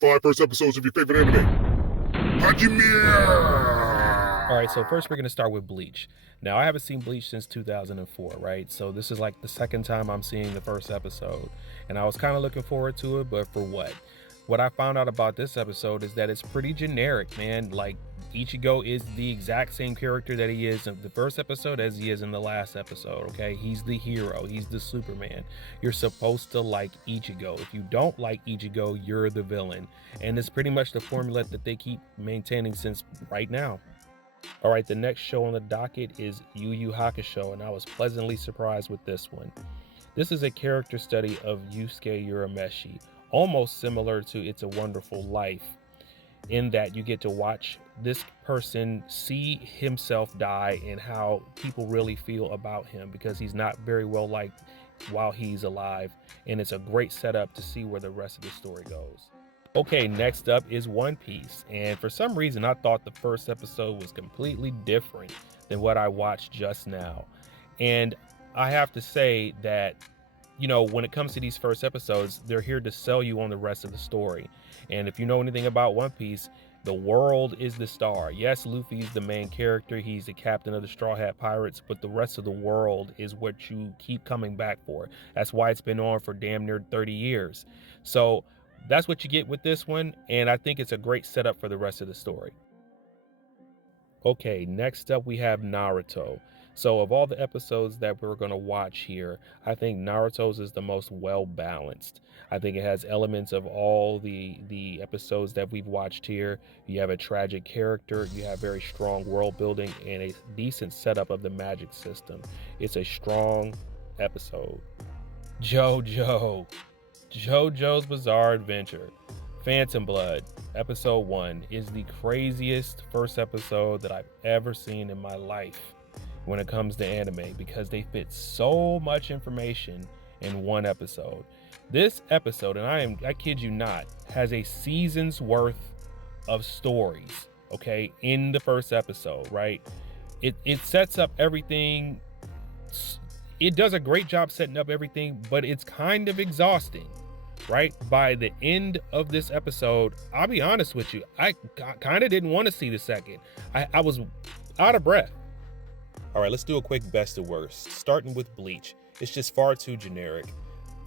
5 first episodes of your favorite anime. All right, so Hajime! first we're going to start with Bleach. Now, I haven't seen Bleach since 2004, right? So this is like the second time I'm seeing the first episode. And I was kind of looking forward to it, but for what? What I found out about this episode is that it's pretty generic, man. Like, Ichigo is the exact same character that he is in the first episode as he is in the last episode, okay? He's the hero, he's the Superman. You're supposed to like Ichigo. If you don't like Ichigo, you're the villain. And it's pretty much the formula that they keep maintaining since right now. All right, the next show on the docket is Yu Yu Hakusho, and I was pleasantly surprised with this one. This is a character study of Yusuke Urameshi, almost similar to It's a Wonderful Life, in that you get to watch this person see himself die and how people really feel about him because he's not very well liked while he's alive, and it's a great setup to see where the rest of the story goes. Okay, next up is One Piece, and for some reason I thought the first episode was completely different than what I watched just now. And I have to say that, when it comes to these first episodes, they're here to sell you on the rest of the story. And if you know anything about One Piece, the world is the star. Yes, Luffy's the main character, he's the captain of the Straw Hat Pirates, but the rest of the world is what you keep coming back for. That's why it's been on for damn near 30 years. So that's what you get with this one, and I think it's a great setup for the rest of the story. Okay, next up we have Naruto. So of all the episodes that we're going to watch here, I think Naruto's is the most well balanced. I think it has elements of all the episodes that we've watched here. You have a tragic character, you have very strong world building, and a decent setup of the magic system. It's a strong episode. JoJo's Bizarre Adventure. Phantom Blood, episode 1, is the craziest first episode that I've ever seen in my life when it comes to anime because they fit so much information in one episode. This episode, and I kid you not, has a season's worth of stories, okay, in the first episode, right? It sets up everything. It does a great job setting up everything, but it's kind of exhausting, right? By the end of this episode, I'll be honest with you, I kind of didn't want to see the second. I was out of breath. All right, let's do a quick best of worst, starting with Bleach. It's just far too generic.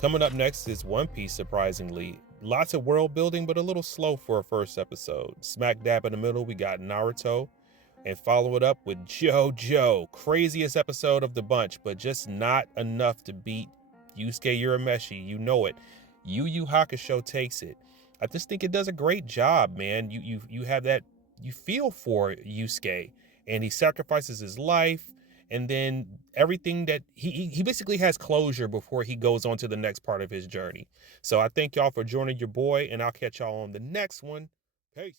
Coming up next is One Piece, surprisingly. Lots of world building, but a little slow for a first episode. Smack dab in the middle, we got Naruto. And follow it up with JoJo. Craziest episode of the bunch, but just not enough to beat Yusuke Urameshi. You know it. Yu Yu Hakusho takes it. I just think it does a great job, man. You have that, you feel for Yusuke, and he sacrifices his life, and then everything that he basically has closure before he goes on to the next part of his journey. So I thank y'all for joining your boy, and I'll catch y'all on the next one. Peace.